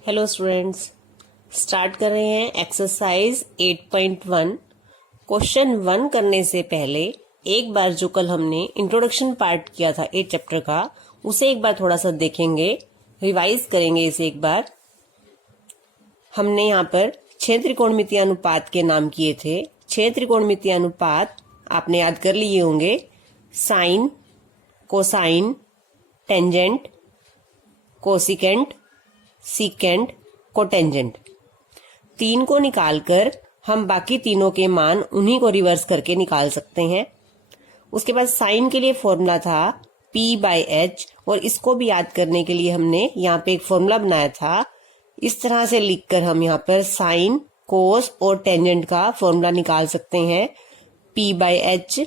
Hello students, start कर रहे हैं एक्सरसाइज 8.1। क्वेश्चन 1 करने से पहले एक बार जो कल हमने इंट्रोडक्शन पार्ट किया था 8 चैप्टर का, उसे एक बार थोड़ा सा देखेंगे, रिवाइज करेंगे इसे एक बार। हमने यहाँ पर 6 त्रिकोणमितीय अनुपात के नाम किए थे। 6 त्रिकोणमितीय अनुपात आपने याद कर लिए होंगे। Sine, cosine, tangent, cosecant, secant, cotangent. 3 को निकालकर हम बाकी तीनों के मान उन्हीं को रिवर्स करके निकाल सकते हैं। उसके बाद साइन के लिए फॉर्मूला था P/H, और इसको भी याद करने के लिए हमने यहाँ पे एक फॉर्मूला बनाया था। इस तरह से लिखकर हम यहाँ पर साइन, कोस और टेंजेंट का फॉर्मूला निकाल सकते हैं। P/H,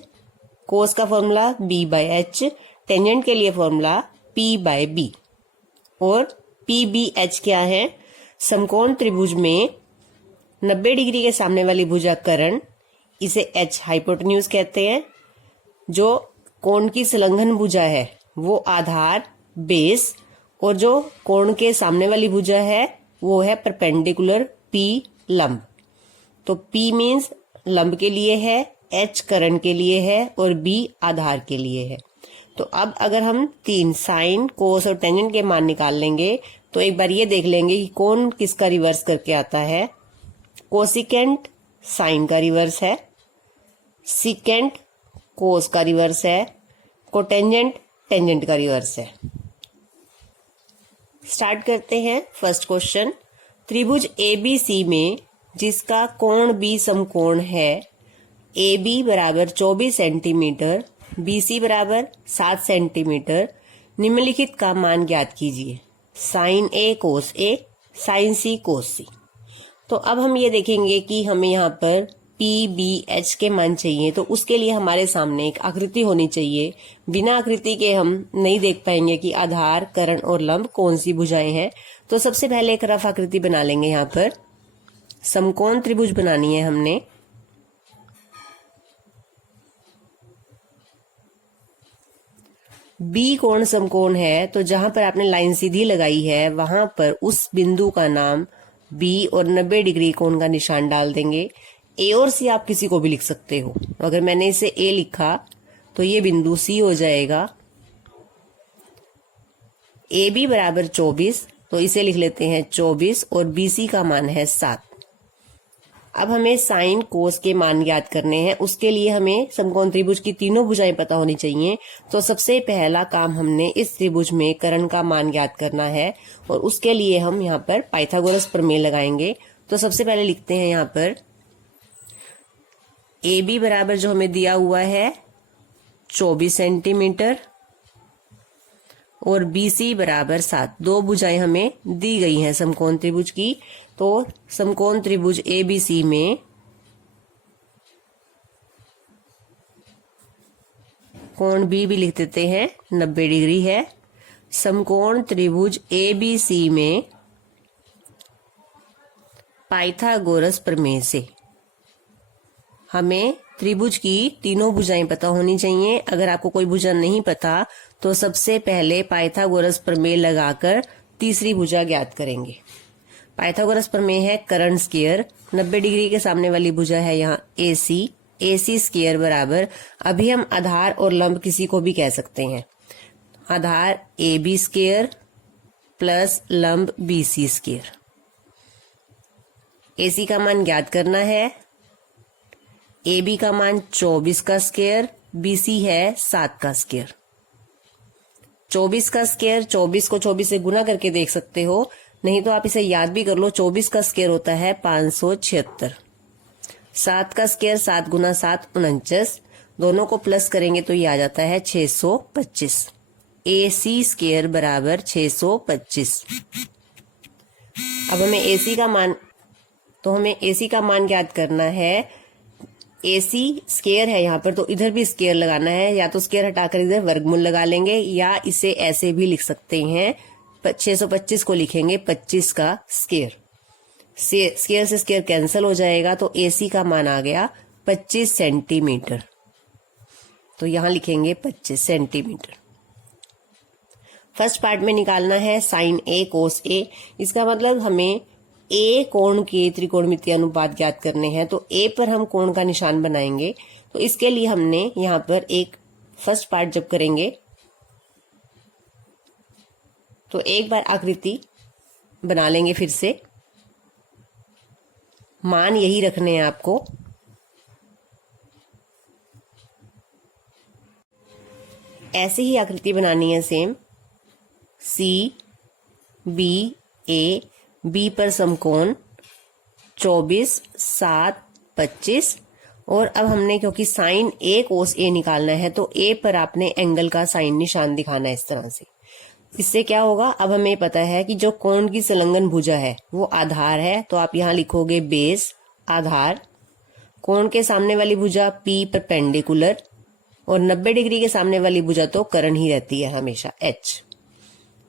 कोस का फॉर्मूला B/H, टेंजेंट के लिए फॉर्मूला P/B। और PBH क्या है? समकोण त्रिभुज में 90 डिग्री के सामने वाली भुजा कर्ण, इसे H हाइपोटेन्यूज कहते हैं। जो कोण की संलग्न भुजा है वो आधार, बेस, और जो कोण के सामने वाली भुजा है वो है परपेंडिकुलर, P लंब। तो P मीन्स लंब के लिए है, H कर्ण के लिए है और B आधार के लिए है। तो अब अगर हम 3 साइन, कोस और टेंजेंट के मान निकाल लेंगे तो एक बार ये देख लेंगे कि कौन किसका रिवर्स करके आता है। कोसिकेंट साइन का रिवर्स है, सीकेंट कोस का रिवर्स है, कोटेंजेंट टेंजेंट का रिवर्स है। स्टार्ट करते हैं फर्स्ट क्वेश्चन। त्रिभुज ABC में जिसका कोण B समकोण है, AB बराबर 24 सेंटीमीटर, BC बराबर 7 सेंटीमीटर, निम्नलिखित का मान ज्ञात कीजिए। Sine A cos A, sine C cos C। तो अब हम ये देखेंगे कि हमें यहाँ पर PBH के मान चाहिए, तो उसके लिए हमारे सामने एक आकृति होनी चाहिए। बिना आकृति के हम नहीं देख पाएंगे कि आधार, कर्ण और लंब कौन सी भुजाएं हैं। तो सबसे पहले एक रफ आकृति बना लेंगे। यहाँ पर समकोण त्रिभुज बनानी है हमने। B कोण समकोण है, तो जहां पर आपने लाइन सीधी लगाई है वहां पर उस बिंदु का नाम B और 90 डिग्री कोण का निशान डाल देंगे। A और C आप किसी को भी लिख सकते हो। अगर मैंने इसे A लिखा तो ये बिंदु C हो जाएगा। AB बराबर 24, तो इसे लिख लेते हैं 24, और BC का मान है 7। अब हमें साइन, कोस के मान ज्ञात करने हैं। उसके लिए हमें समकोण त्रिभुज की तीनों भुजाएं पता होनी चाहिए। तो सबसे पहला काम हमने इस त्रिभुज में कर्ण का मान ज्ञात करना है, और उसके लिए हम यहाँ पर पाइथागोरस प्रमेय लगाएंगे। तो सबसे पहले लिखते हैं यहाँ पर AB बराबर जो हमें दिया हुआ है 24 सेंटीमीटर और BC बराबर 7। दो भुजाएं हमें दी गई हैं समकोण त्रिभुज की। तो समकोण त्रिभुज ABC में कोण B भी लिख देते हैं, 90 डिग्री है। समकोण त्रिभुज ABC में पाइथागोरस प्रमेय से हमें त्रिभुज की तीनों भुजाएं पता होनी चाहिए। अगर आपको कोई भुजा नहीं पता तो सबसे पहले पाइथागोरस प्रमेय लगाकर तीसरी भुजा ज्ञात करेंगे। पाइथागोरस प्रमेय है कर्ण स्क्वायर। 90 डिग्री के सामने वाली भुजा है यहाँ AC स्क्वायर बराबर, अभी हम आधार और लंब किसी को भी कह सकते हैं, आधार AB स्क्वायर प्लस लंब BC स्क्वायर। AC का मान ज्ञात करना है। AB का मान 24 का स्क्वायर, BC है 7 का स्क्वायर। 24 का स्क्वायर, 24 को 24 से गुना करके देख सकते हो, नहीं तो आप इसे याद भी कर लो। 24 का स्क्वायर होता है 576। 7 का स्क्वायर 7 गुना 7 49, दोनों को प्लस करेंगे तो ये आ जाता है 625। AC स्क्वायर बराबर 625। अब हमें AC का मान ज्ञात करना है। AC स्क्वायर है यहाँ पर, तो इधर भी स्क्वायर लगाना है। या तो स्क्वायर हटाकर इधर वर्गमूल लगा लेंगे, या इसे ऐसे भी लिख सकते हैं। 625 को लिखेंगे 25 का स्क्वायर। स्क्वायर से स्क्वायर कैंसिल हो जाएगा, तो AC का मान आ गया 25 सेंटीमीटर। तो यहां लिखेंगे 25 सेंटीमीटर। फर्स्ट पार्ट में निकालना है साइन ए कोस ए। इसका मतलब हमें ए कोण के त्रिकोणमितीय अनुपात ज्ञात करने हैं, तो ए पर हम कोण का निशान बनाएंगे। तो इसके लिए हमने यहाँ पर एक फर्स्ट पार्ट जब करेंगे तो एक बार आकृति बना लेंगे, फिर से मान यही रखने हैं आपको। ऐसे ही आकृति बनानी है सेम। सी बी ए, बी पर समकोण 24, 7, 25। और अब हमने क्योंकि साइन ए कोस ए निकालना है तो ए पर आपने एंगल का साइन निशान दिखाना है इस तरह से। इससे क्या होगा, अब हमें पता है कि जो कोण की संलग्न भुजा है वो आधार है, तो आप यहाँ लिखोगे बेस आधार। कोण के सामने वाली भुजा पी परपेंडिकुलर, और 90 डिग्री के सामने वाली भुजा तो कर्ण ही रहती है हमेशा एच।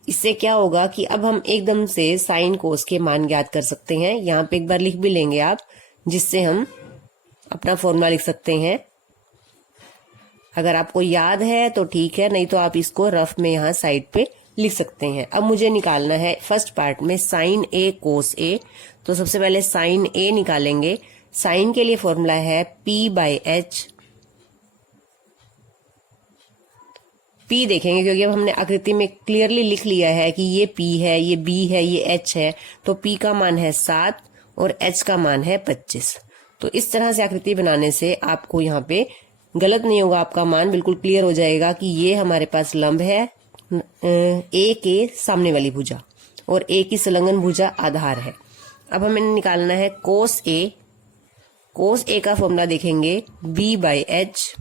इससे क्या होगा कि अब हम एकदम से साइन कोस के मान ज्ञात कर सकते हैं। यहाँ पे एक बार लिख भी लेंगे आप, जिससे हम अपना फॉर्मूला लिख सकते हैं। अगर आपको याद है तो ठीक है, नहीं तो आप इसको रफ में यहाँ साइड पे लिख सकते हैं। अब मुझे निकालना है फर्स्ट पार्ट में साइन ए कोस ए। तो सबसे पहले साइन ए निकालेंगे। साइन के लिए फॉर्मूला है P/H। P देखेंगे क्योंकि अब हमने आकृति में क्लियरली लिख लिया है कि ये P है, ये B है, ये H है। तो P का मान है 7 और H का मान है 25। तो इस तरह से आकृति बनाने से आपको यहाँ पे गलत नहीं होगा, आपका मान बिल्कुल क्लियर हो जाएगा कि ये हमारे पास लंब है ए के सामने वाली भुजा, और ए की संलग्न भुजा आधार है। अब हमें निकालना है कोस ए। कोस ए का फॉर्मूला देखेंगे B/H।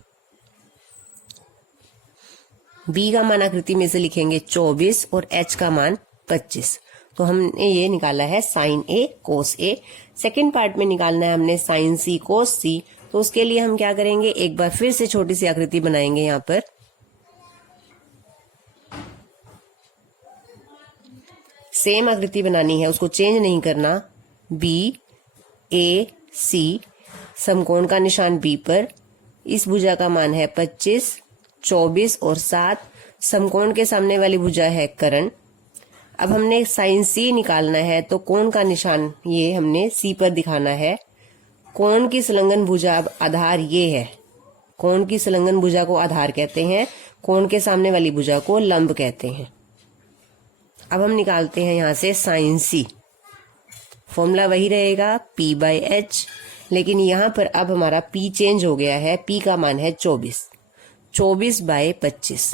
B का मान आकृति में से लिखेंगे 24 और H का मान 25। तो हमने ये निकाला है साइन ए कोस ए। सेकेंड पार्ट में निकालना है हमने साइन सी कोस सी। तो उसके लिए हम क्या करेंगे, एक बार फिर से छोटी सी आकृति बनाएंगे। यहाँ पर सेम आकृति बनानी है, उसको चेंज नहीं करना। बी ए सी, समकोण का निशान बी पर, इस भुजा का मान है 25, 24 और 7। समकोण के सामने वाली भुजा है कर्ण। अब हमने साइन सी निकालना है, तो कोण का निशान ये हमने सी पर दिखाना है। कोण की संलग्न भुजा, अब आधार ये है। कोण की संलग्न भुजा को आधार कहते हैं, कोण के सामने वाली भुजा को लंब कहते हैं। अब हम निकालते हैं यहाँ से साइन सी। फॉर्मूला वही रहेगा P/H, लेकिन यहाँ पर अब हमारा P चेंज हो गया है। P का मान है 24, 24/25।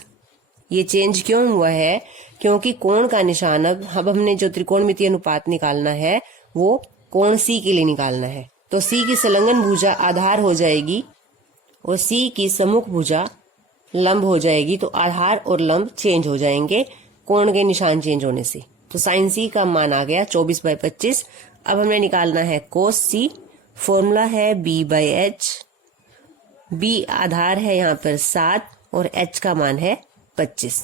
ये चेंज क्यों हुआ है, क्योंकि कोण का निशान अब हमने जो त्रिकोणमितीय अनुपात निकालना है वो कोण C के लिए निकालना है। तो C की संलग्न भुजा आधार हो जाएगी और C की सम्मुख भुजा लंब हो जाएगी। तो आधार और लंब चेंज हो जाएंगे कोण के निशान चेंज होने से। तो साइन C का मान आ गया 24/25। अब हमें निकालना है कोस C। फॉर्मूला है B/H। B आधार है यहाँ पर 7 और H का मान है 25।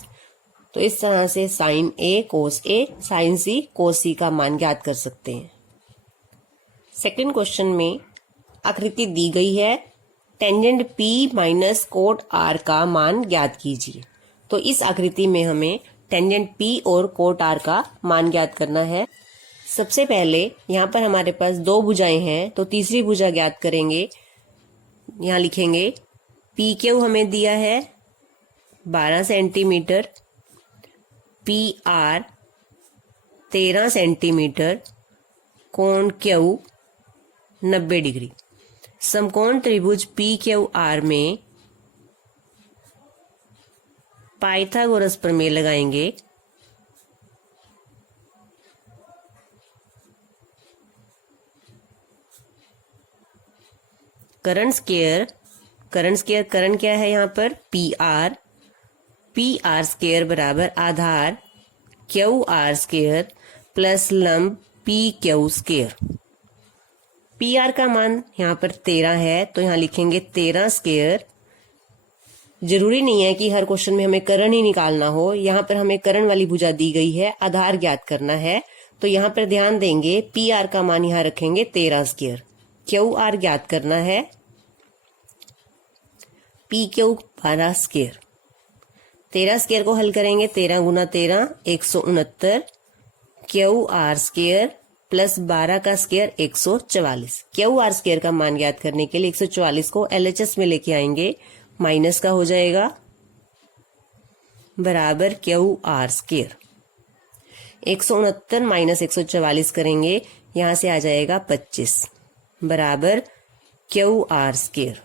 तो इस तरह से sine A cos A, sine C cos C का मान ज्ञात कर सकते हैं। सेकंड क्वेश्चन में आकृति दी गई है, tangent P minus cot R का मान ज्ञात कीजिए। तो इस आकृति में हमें टेंजेंट P और कोट R का मान ज्ञात करना है। सबसे पहले यहाँ पर हमारे पास दो भुजाएं हैं, तो तीसरी भुजा ज्ञात करेंगे। यहाँ लिखेंगे PQ हमें दिया है 12 सेंटीमीटर, PR 13 सेंटीमीटर, कोण Q 90 डिग्री। समकोण त्रिभुज PQR में पाइथागोरस प्रमेय लगाएंगे। कर्ण स्क्वायर कर्ण क्या है यहाँ पर PR स्क्वायर बराबर आधार QR स्क्वायर प्लस लंब PQ स्क्वायर। PR का मान यहाँ पर 13 है, तो यहाँ लिखेंगे 13 स्क्वायर। जरूरी नहीं है कि हर क्वेश्चन में हमें कर्ण ही निकालना हो, यहाँ पर हमें कर्ण वाली भुजा दी गई है, आधार ज्ञात करना है। तो यहाँ पर ध्यान देंगे PR का मान यहाँ रखेंगे 13 स्क्वायर। QR ज्ञात करना है, PQ 12 स्क्वायर। 13 स्क्वायर को हल करेंगे, 13 गुना 13 169, क्यू आर स्क्वायर प्लस 12 का स्क्वायर 144। क्यू आर स्क्वायर का मान ज्ञात करने के लिए 144 को एलएचएस में लेके आएंगे, माइनस का हो जाएगा बराबर क्यू आर स्क्वायर। 169 माइनस 144 करेंगे, यहां से आ जाएगा 25 बराबर क्यू आर स्क्वायर।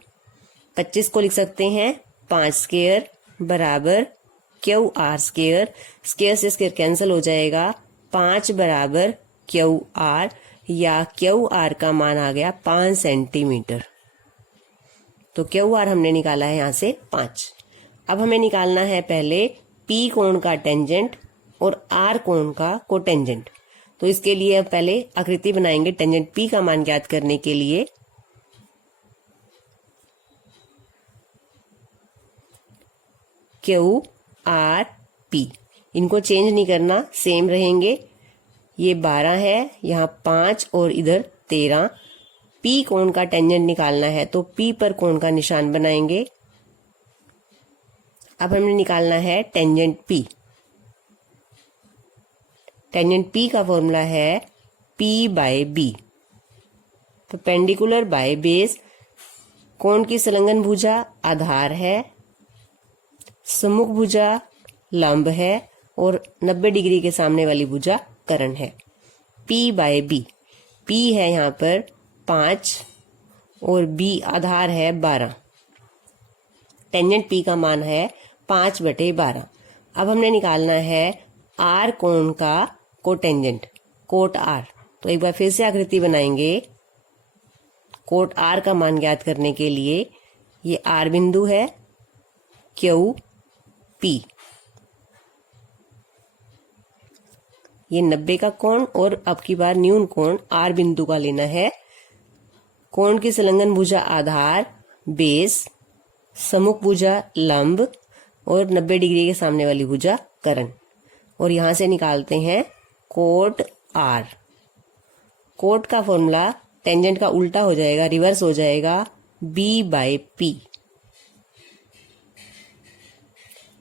25 को लिख सकते हैं 5 स्क्वायर बराबर क्यू आर स्क्वायर। स्क्वायर से स्क्वायर कैंसिल हो जाएगा, 5 बराबर क्यू आर, या क्यू आर का मान आ गया 5 सेंटीमीटर। तो क्यू आर हमने निकाला है यहां से 5। अब हमें निकालना है पहले पी कोण का टेंजेंट और आर कोण का कोटेंजेंट। तो इसके लिए अब पहले आकृति बनाएंगे टेंजेंट पी का मान ज्ञात करने के लिए। क्यू आर पी, इनको चेंज नहीं करना, सेम रहेंगे। ये 12 है, यहाँ 5 और इधर 13। पी कोण का टेंजेंट निकालना है तो पी पर कोण का निशान बनाएंगे। अब हमने निकालना है टेंजेंट पी। टेंजेंट पी का फॉर्मूला है P by B, perpendicular by base. कोण की संलग्न भुजा आधार है, सम्मुख भुजा लंब है और 90 डिग्री के सामने वाली भुजा कर्ण है। P बाय बी, P है यहाँ पर 5 और B आधार है 12। टेंजेंट P का मान है 5/12। अब हमने निकालना है R कोण का कोटेंजेंट, कोट R। तो एक बार फिर से आकृति बनाएंगे। कोट R का मान ज्ञात करने के लिए ये R बिंदु है, क्यू पी, ये 90 का कोण और अब की बार न्यून कोण आर बिंदु का लेना है। कोण की संलग्न भुजा आधार, बेस, सम्मुख भुजा लंब और 90 डिग्री के सामने वाली भुजा कर्ण। और यहां से निकालते हैं कोट आर। कोट का फॉर्मूला टेंजेंट का उल्टा हो जाएगा, रिवर्स हो जाएगा, बी बाय पी।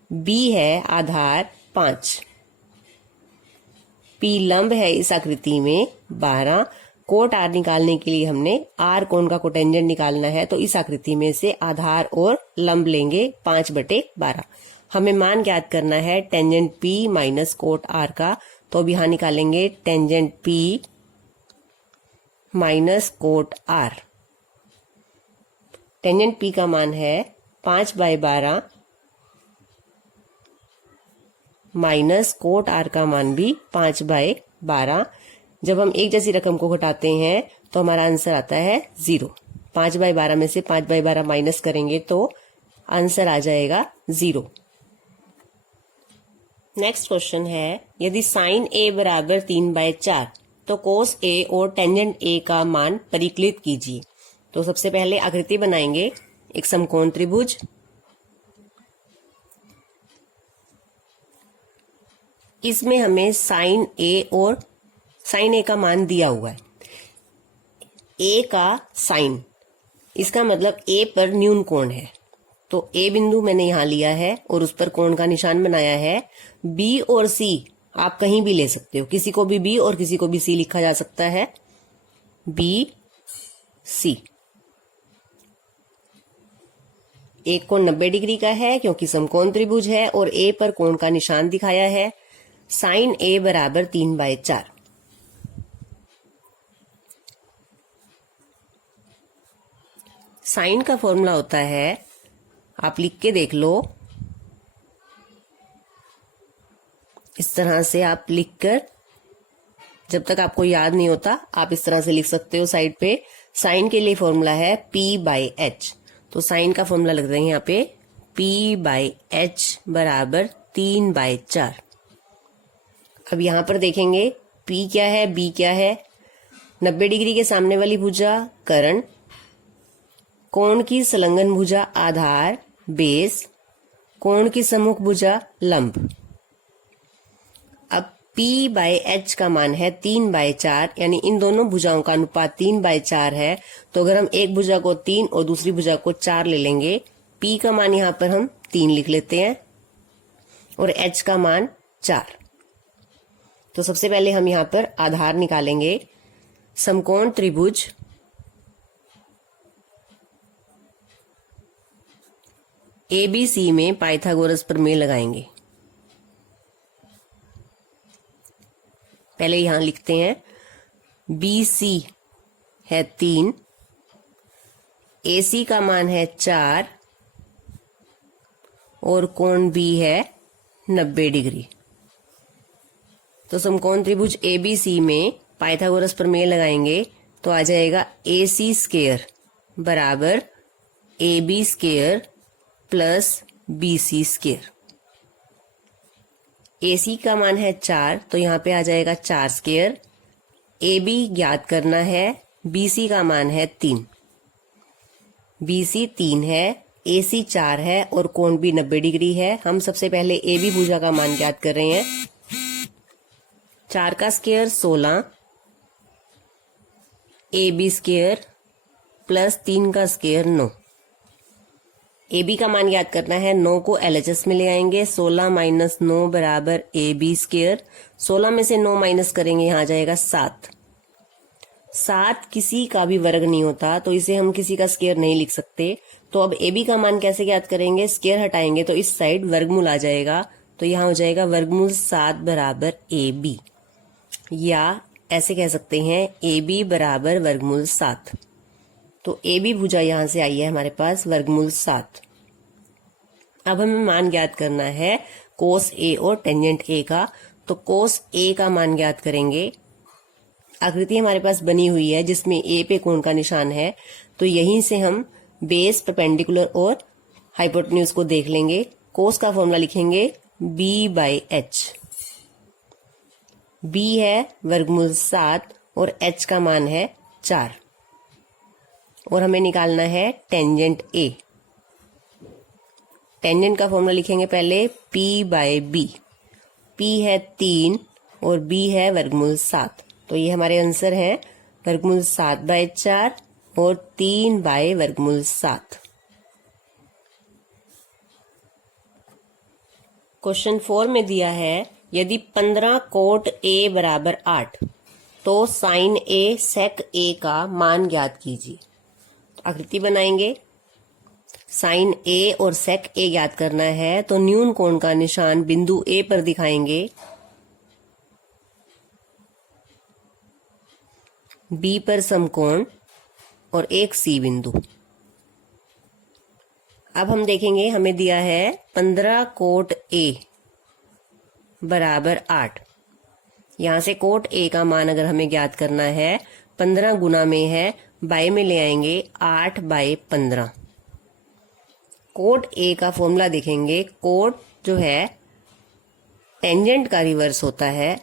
बी है आधार 5, पी लंब है इस आकृति में 12। कोट आर निकालने के लिए हमने आर कोण का कोटेंजेंट निकालना है, तो इस आकृति में से आधार और लंब लेंगे 5/12। हमें मान ज्ञात करना है tangent P minus cot R का। तो अब यहां निकालेंगे tangent P minus cot R. Tangent P का मान है 5/12 माइनस कोट आर का मान भी 5/12। जब हम एक जैसी रकम को घटाते हैं तो हमारा आंसर आता है 0। 5/12 में से 5/12 माइनस करेंगे तो आंसर आ जाएगा 0। नेक्स्ट क्वेश्चन है, यदि साइन ए बराबर 3/4 तो कोस ए और टेंजेंट ए का मान परिकलित कीजिए। तो सबसे पहले आकृति बनाएंगे एक समकोण त्रिभुज। इसमें हमें साइन ए और साइन ए का मान दिया हुआ है। ए का साइन, इसका मतलब ए पर न्यून कोण है, तो ए बिंदु मैंने यहां लिया है और उस पर कोण का निशान बनाया है। बी और सी आप कहीं भी ले सकते हो, किसी को भी बी और किसी को भी सी लिखा जा सकता है, बी सी। एक कोण 90 डिग्री का है क्योंकि समकोण त्रिभुज है और ए पर कोण का निशान दिखाया है। साइन ए बराबर 3/4। साइन का फॉर्मूला होता है, आप लिख के देख लो, इस तरह से आप लिखकर, जब तक आपको याद नहीं होता आप इस तरह से लिख सकते हो साइड पे। साइन के लिए फॉर्मूला है P/H। तो साइन का फॉर्मूला लिख देंगे यहाँ पे P/H बराबर 3/4। अब यहां पर देखेंगे P क्या है, B क्या है। 90 डिग्री के सामने वाली भुजा कर्ण, कोण की संलग्न भुजा आधार बेस, कोण की सम्मुख भुजा लंब। अब P/H का मान है 3/4, यानी इन दोनों भुजाओं का अनुपात 3/4 है। तो अगर हम एक भुजा को 3 और दूसरी भुजा को 4 ले लेंगे, P का मान यहाँ पर हम 3 लिख लेते हैं। और h का मान 4। तो सबसे पहले हम यहाँ पर आधार निकालेंगे। समकोण त्रिभुज ABC में पाइथागोरस प्रमेय लगाएंगे। पहले यहां लिखते हैं BC है 3, AC का मान है 4 और कोण B है 90 डिग्री। तो समकोण त्रिभुज ABC में पाइथागोरस प्रमेय लगाएंगे तो आ जाएगा AC स्क्वायर बराबर AB square plus BC square. AC का मान है 4 तो यहाँ पे आ जाएगा 4 स्क्वायर। AB ज्ञात करना है, BC का मान है 3, BC 3 है, AC 4 है और कोण भी 90 डिग्री है। हम सबसे पहले AB भुजा का मान ज्ञात कर रहे हैं। 4 का स्क्वायर 16, AB स्क्वायर प्लस 3 का स्क्वायर 9। AB का मान याद करना है, 9 को LHS में ले आएंगे। 16 माइनस 9 बराबर AB स्क्वायर। 16 में से 9 माइनस करेंगे, यहाँ आ जाएगा 7। 7 किसी का भी वर्ग नहीं होता तो इसे हम किसी का स्क्वायर नहीं लिख सकते। तो अब AB का मान कैसे ज्ञात करेंगे? स्क्वायर हटाएंगे तो इस साइड वर्गमूल आ जाएगा, तो यहाँ हो जाएगा वर्गमूल 7 बराबर AB, या ऐसे कह सकते हैं AB बराबर वर्गमूल 7। तो AB भुजा यहां से आई है हमारे पास वर्गमूल 7। अब हमें मान ज्ञात करना है कोस A और टेंजेंट A का। तो कोस A का मान ज्ञात करेंगे। आकृति हमारे पास बनी हुई है जिसमें A पे कोण का निशान है, तो यहीं से हम बेस, परपेंडिकुलर और हाइपोटेन्यूज को देख लेंगे। कोस का फॉर्मूला लिखेंगे B/H। B है वर्गमूल 7 और H का मान है 4। और हमें निकालना है टेंजेंट A। टेंजेंट का फॉर्मूला लिखेंगे पहले P/B। P है 3 और B है वर्गमूल 7। तो ये हमारे आंसर है वर्गमूल 7/4 और 3/वर्गमूल 7। क्वेश्चन 4 में दिया है यदि 15 कोट A बराबर 8 तो साइन A सेक A का मान ज्ञात कीजिए। आकृति बनाएंगे। साइन A और सेक A ज्ञात करना है तो न्यून कोण का निशान बिंदु A पर दिखाएंगे। B पर समकोण और एक C बिंदु। अब हम देखेंगे, हमें दिया है 15 कोट A बराबर 8। यहां से कोट A का मान अगर हमें ज्ञात करना है, 15 गुना में है, बाय में ले आएंगे 8/15। कोट A का फॉर्मूला देखेंगे। कोट जो है टेंजेंट का रिवर्स होता है,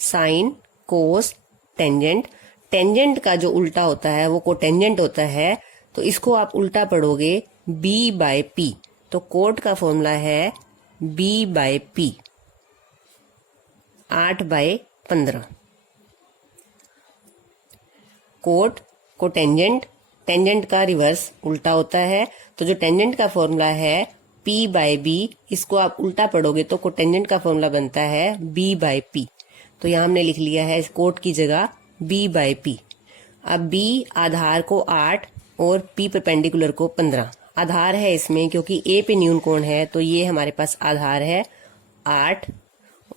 साइन, कोस, टेंजेंट। टेंजेंट का जो उल्टा होता है वो कोटेंजेंट होता है, तो इसको आप उल्टा पढ़ोगे B/P। तो कोट का फॉर्मूला है B/P 8/15। कोट को टेंजेंट, टेंजेंट का रिवर्स उल्टा होता है, तो जो टेंजेंट का फॉर्मूला है P/B, इसको आप उल्टा पढ़ोगे तो कोटेंजेंट का फॉर्मूला बनता है B/P। तो यहां हमने लिख लिया है इस कोट की जगह B/P। अब B आधार को 8 और P परपेंडिकुलर को 15। आधार है इसमें क्योंकि A पे न्यून कोण है, तो ये हमारे पास आधार है 8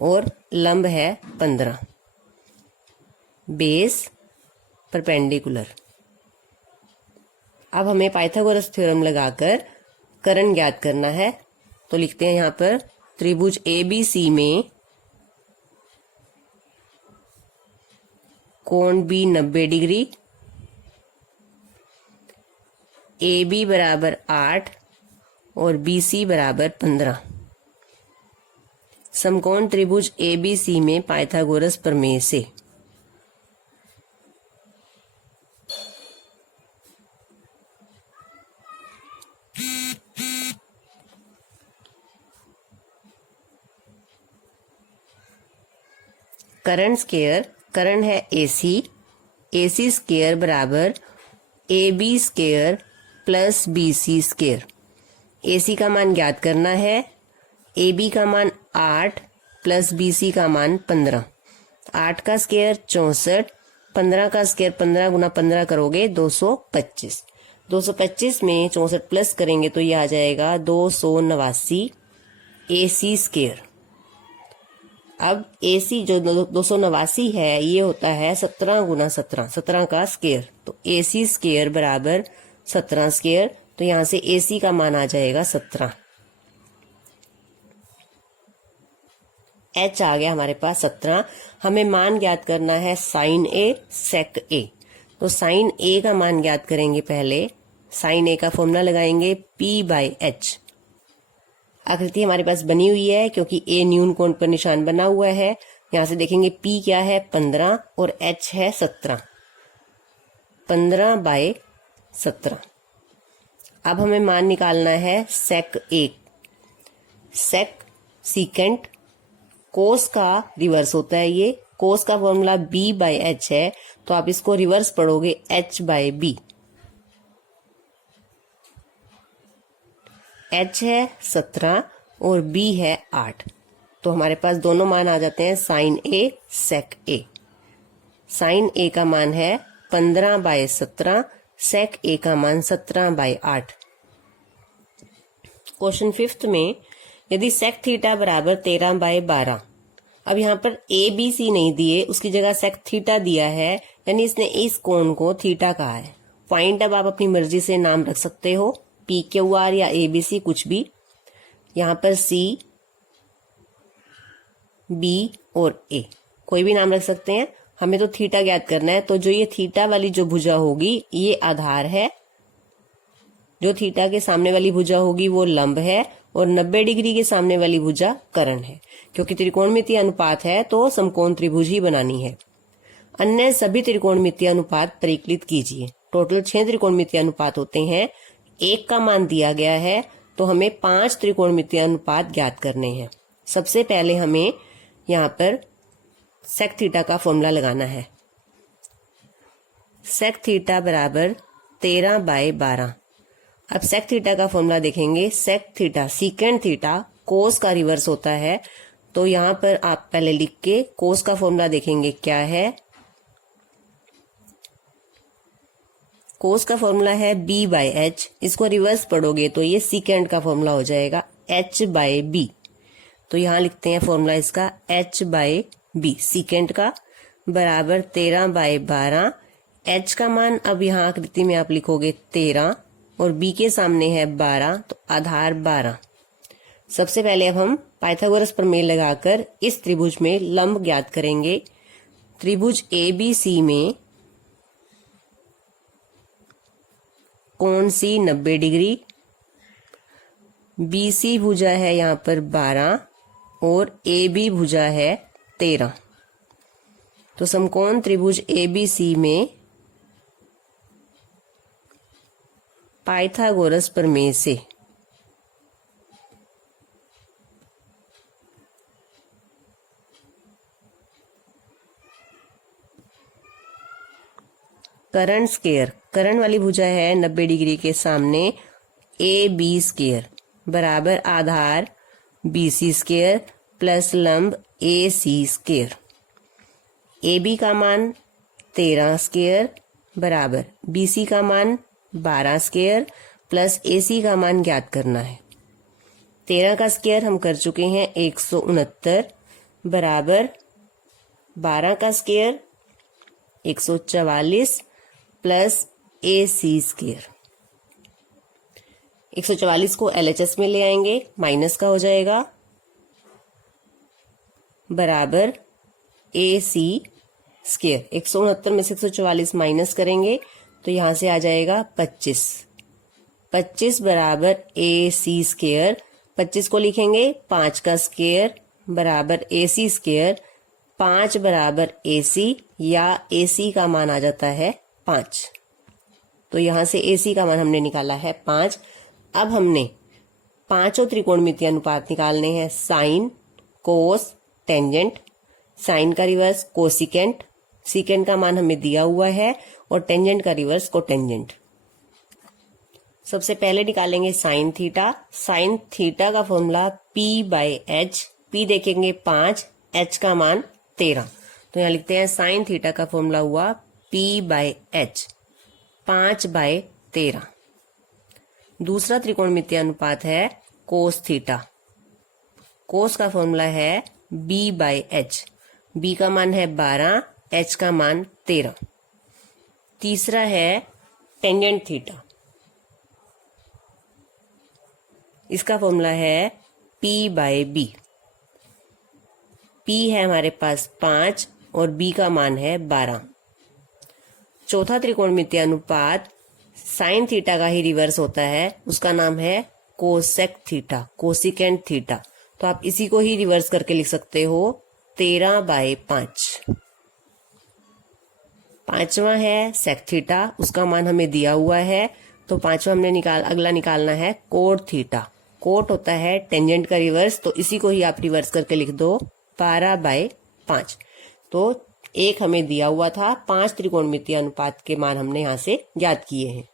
और लंब है 15। Base, perpendicular. अब हमें पाइथागोरस थ्योरम लगाकर कर्ण ज्ञात करना है। तो लिखते हैं यहां पर त्रिभुज ABC में कोण B 90 डिग्री, AB बराबर 8 और BC बराबर 15। समकोण त्रिभुज ABC में पाइथागोरस प्रमेय से कर्ण स्क्वायर, कर्ण है AC स्क्वायर बराबर AB square plus BC square. AC का मान ज्ञात करना है। AB का मान 8 प्लस BC का मान 15। 8 का स्क्वायर 64, 15 का स्क्वायर 15 गुना 15 करोगे 225। 225 में 64 प्लस करेंगे तो ये आ जाएगा 289 AC स्क्वायर। अब AC जो 289 है ये होता है 17 गुना 17, 17 का स्क्वायर, तो AC स्क्वायर बराबर 17 स्क्वायर। तो यहां से AC का मान आ जाएगा 17। H आ गया हमारे पास 17। हमें मान ज्ञात करना है साइन A सेक A। तो साइन A का मान ज्ञात करेंगे पहले। साइन A का फॉर्मूला लगाएंगे P/H। आकृति हमारे पास बनी हुई है क्योंकि A न्यून कोण पर निशान बना हुआ है। यहां से देखेंगे P क्या है 15 और H है 17। 15/17। अब हमें मान निकालना है सेक A। सेक सीकेंट, कोस का रिवर्स होता है ये। कोस का फॉर्मूला B/H है, तो आप इसको रिवर्स पढ़ोगे H/B। H है 17 और B है 8। तो हमारे पास दोनों मान आ जाते हैं sine A sec A। Sine A का मान है 15/17, सेक A का मान 17/8। क्वेश्चन 5 में यदि सेक थीटा बराबर 13/12। अब यहाँ पर ABC नहीं दिए, उसकी जगह सेक थीटा दिया है, यानी इसने इस कोण को थीटा कहा है। पॉइंट अब आप अपनी मर्जी से नाम रख सकते हो, PQR या ABC कुछ भी। यहाँ पर C, B और A कोई भी नाम रख सकते हैं। हमें तो थीटा ज्ञात करना है, तो जो ये थीटा वाली जो भुजा होगी ये आधार है, जो थीटा के सामने वाली भुजा होगी वो लंब है, और 90 डिग्री के सामने वाली भुजा कर्ण है। क्योंकि त्रिकोणमितीय अनुपात है तो समकोण त्रिभुज ही बनानी है। अन्य सभी त्रिकोणमितीय अनुपात परिकलित कीजिए। टोटल 6 त्रिकोणमितीय अनुपात होते हैं। 1 का मान दिया गया है, तो हमें 5 त्रिकोणमितीय अनुपात ज्ञात करने हैं। सबसे पहले हमें यहाँ पर सेक थीटा का फॉर्मूला लगाना है। सेक थीटा बराबर 13/12। अब सेक थीटा का फॉर्मूला देखेंगे। Sec theta secant theta cos का रिवर्स होता है, तो यहां पर आप पहले लिख के कोस का फॉर्मूला देखेंगे क्या है। कोस का फॉर्मूला है B/H। इसको रिवर्स पढ़ोगे तो ये सीकेंट का फॉर्मूला हो जाएगा H/B। तो यहां लिखते हैं फॉर्मूला इसका H/B सीकेंट का बराबर 13/12। H का मान अब यहाँ आकृति में आप लिखोगे 13 और B के सामने है 12, तो आधार 12। सबसे पहले अब हम पाइथागोरस प्रमेय लगाकर इस त्रिभुज में लंब ज्ञात करेंगे। त्रिभुज ABC में कोण C 90 डिग्री, BC भुजा है यहाँ पर 12 और AB भुजा है 13। तो समकोण त्रिभुज ABC में पाइथागोरस प्रमेय से कर्ण स्क्वायर, कर्ण वाली भुजा है 90 डिग्री के सामने AB स्क्वायर बराबर आधार BC स्क्वायर प्लस लंब AC स्क्वायर। AB का मान 13 स्क्वायर बराबर BC का मान 12 स्क्वायर प्लस AC का मान ज्ञात करना है। 13 का स्क्वायर हम कर चुके हैं 169 बराबर 12 का स्क्वायर 144 प्लस AC स्क्वायर। 144 को LHS में ले आएंगे, माइनस का हो जाएगा बराबर AC स्क्वायर। 169 में से 144 माइनस करेंगे तो यहां से आ जाएगा 25। 25 बराबर AC स्क्वायर। 25 को लिखेंगे 5 का स्क्वायर बराबर AC स्क्वायर। 5 बराबर AC या AC का मान आ जाता है 5। तो यहां से AC का मान हमने निकाला है 5। अब हमने पांचों त्रिकोणमितीय अनुपात निकालने हैं। साइन, कोस, टेंजेंट। साइन का रिवर्स कोसिकेंट, सीकेंट का मान हमें दिया हुआ है, और टेंजेंट का रिवर्स कोटेंजेंट। सबसे पहले निकालेंगे साइन थीटा। साइन थीटा का फॉर्मूला P/H। P देखेंगे 5, H का मान 13। तो यहाँ लिखते हैं साइन थीटा का फॉर्मूला हुआ P/H 5/13। दूसरा त्रिकोणमितीय अनुपात है कोस थीटा। कोस का फॉर्मूला है B/H। B का मान है 12, H का मान 13। तीसरा है टेंजेंट थीटा। इसका फॉर्मूला है P/B। P है हमारे पास 5 और B का मान है 12। चौथा त्रिकोणमितीय अनुपात साइन थीटा का ही रिवर्स होता है, उसका नाम है कोसेक थीटा, कोसिकेंट थीटा। तो आप इसी को ही रिवर्स करके लिख सकते हो 13/5। पांचवा है सेक थीटा, उसका मान हमें दिया हुआ है, तो पांचवा हमने अगला निकालना है कोट थीटा। कोट होता है टेंजेंट का रिवर्स, तो इसी को ही आप रिवर्स करके लिख दो 12/5। तो एक हमें दिया हुआ था, 5 त्रिकोणमितीय अनुपात के मान हमने यहाँ से ज्ञात किए हैं।